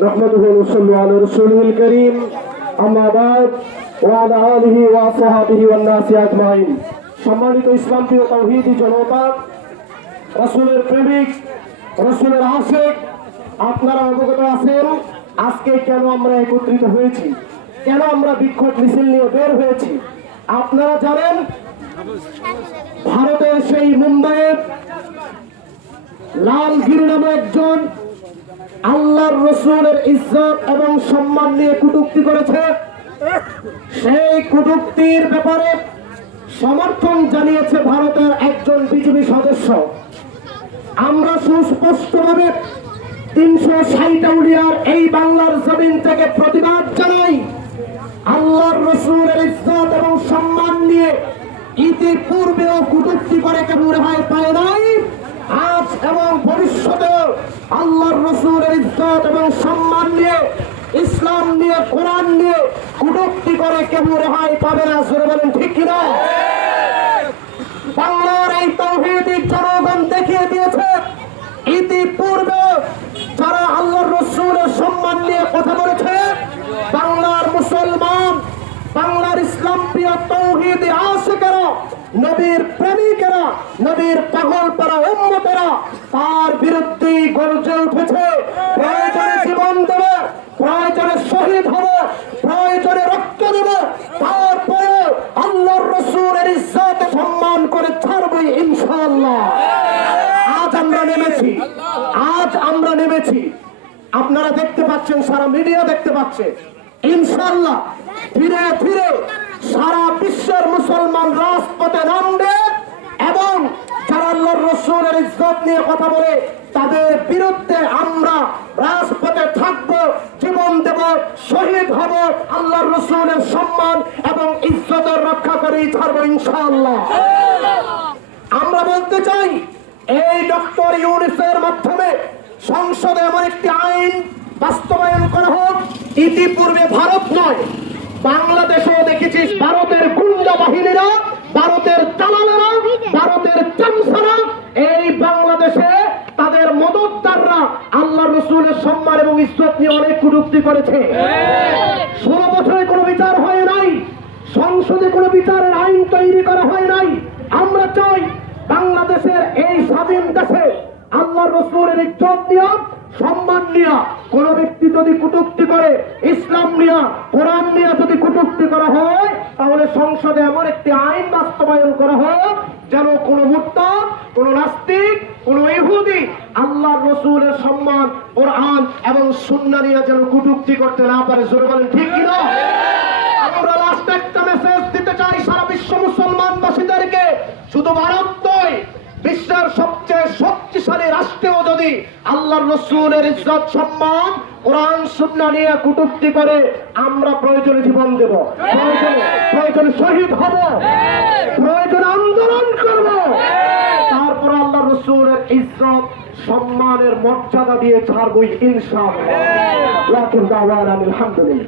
نحمده ونصلي على رسوله الكريم أما بعد وعلى آله وصحبه والناس أجمعين সম্মানিত ইসলাম প্রিয় তৌহিদি জনতা রসুলের প্রেমিক রসুলের আশেক আপনারা অবগত আছেন আজকে কেন আমরা একত্রিত হয়েছি কেন আমরা বিক্ষোভ মিছিল নিয়ে বের হয়েছি আপনারা জানেন ভারতের সেই মুম্বাইয়ের লালগিরি নামে একজন আল্লাহর রসুলের ইজ্জত এবং সম্মান নিয়ে কুটুক্তি করেছে। সেই কুটুক্তির ব্যাপারে সমর্থন জানিয়েছে ভারতের একজন বিজেপি সদস্য। আমরা সুস্পষ্টভাবে তিনশো ষাট উলিয়ার এই বাংলার জমিন থেকে প্রতিবাদ জানাই। আল্লাহর রসুলের ইজ্জত এবং সম্মান নিয়ে ইতিপূর্বেও কুটুক্তি করে কেন রেহাই পায় নাই আজ এবং ভবিষ্যতে আল্লাহর রসুলের ইজ্জত এবং সম্মান নিয়ে ইসলাম নিয়ে কোরআন নিয়ে কুটুক্তি করে কেন রেহাই পাবে না, জোরে বলেন, ঠিক কিনা? বাংলার এই তৌহিদিক জনগণ দেখিয়ে দিয়েছে। ইতিপূর্বে যারা আল্লাহর রসুলের সম্মান নিয়ে কথা বলেছে, বাংলার মুসলমান, বাংলার ইসলাম প্রিয় তৌহিদি আশেকেরা, নবীর প্রেমিকেরা, নবীর পাগল পারা উম্মতেরা, তার বিরুদ্ধে গর্জে উঠেছে প্রয়োজনে জীবন দেবে প্রয়োজনে শহীদ হবে প্রয়োজনে রক্ত দেবে তারপরে আল্লাহর রসুলের ইজ্জত সম্মান করে ছাড়বই ইনশাআল্লাহ আজ আমরা নেমেছি। আজ আমরা নেমেছি। আপনারা দেখতে পাচ্ছেন, সারা মিডিয়া দেখতে পাচ্ছে। ইনশাআল্লাহ ধীরে ধীরে সারা বিশ্বের মুসলমান রাজপথে নামবে এবং যারা আল্লাহর রসুলের ইজ্জত নিয়ে কথা বলে, তাদের বিরুদ্ধে আমরা রাজপথে থাকব, জীবন দেব, শহীদ হব, আল্লাহর রসুলের সম্মান এবং ইজ্জতের রক্ষা করেই ছাড়বো ইনশাআল্লাহ। আমরা বলতে চাই, এই ডক্টর ইউনিসের মাধ্যমে সংসদে এমন একটি আইন বাস্তবায়ন করা হোক, ইতিপূর্বে ভারত নয়, বাংলাদেশেও দেখেছিস ভারতের গুন্ডা বাহিনীরা ভারতের দালালেরা, ভারতের চামসারা এই বাংলাদেশে তাদের মদতদাররা আল্লাহ রসুলের সম্মান এবং ইজ্জত নিয়ে অনেক কুটুক্তি করেছে। ষোলো বছরে কোনো বিচার হয় নাই, সংসদে কোনো বিচারের আইন তৈরি করা হয় নাই আমরা চাই বাংলাদেশের এই স্বাধীন দেশে আল্লাহ রসুলের ইজ্জত নিয়া, সম্মান নিয়া কোন ব্যক্তি যদি কুটুক্তি করে, ইসলাম নিয়া, কোরআন নিয়া যদি কুটুক্তি করা হয়, তাহলে সংসদে এমন একটি আইন বাস্তবায়ন করা হোক যেন কোন মুক্তা, কোন নাস্তিক, কোন ইহুদি আল্লাহ রসুলের সম্মান, কোরআন এবং সুন্না নিয়ে যেন কুটুক্তি করতে না পারে। জোরে বলেন, ঠিক কিনা? আমরা লাস্ট একটা মেসেজ ভারত বিশ্বের সবচেয়ে শক্তিশালী রাষ্ট্রেও যদি আল্লাহর রসুলের ইজ্জত, সম্মান, কোরআন সুন্না নিয়ে কুটুক্তি করে, আমরা প্রয়োজনে জীবন দেব। প্রয়োজনে শহীদ হব। প্রয়োজনে আন্দোলন করব। তারপর আল্লাহ রসুলের ইজ্জত, সম্মানের মর্যাদা দিয়ে ছাড়বই ইনশাআল্লাহ। লাকিন দাওয়ানা আলহামদুলিল্লাহ।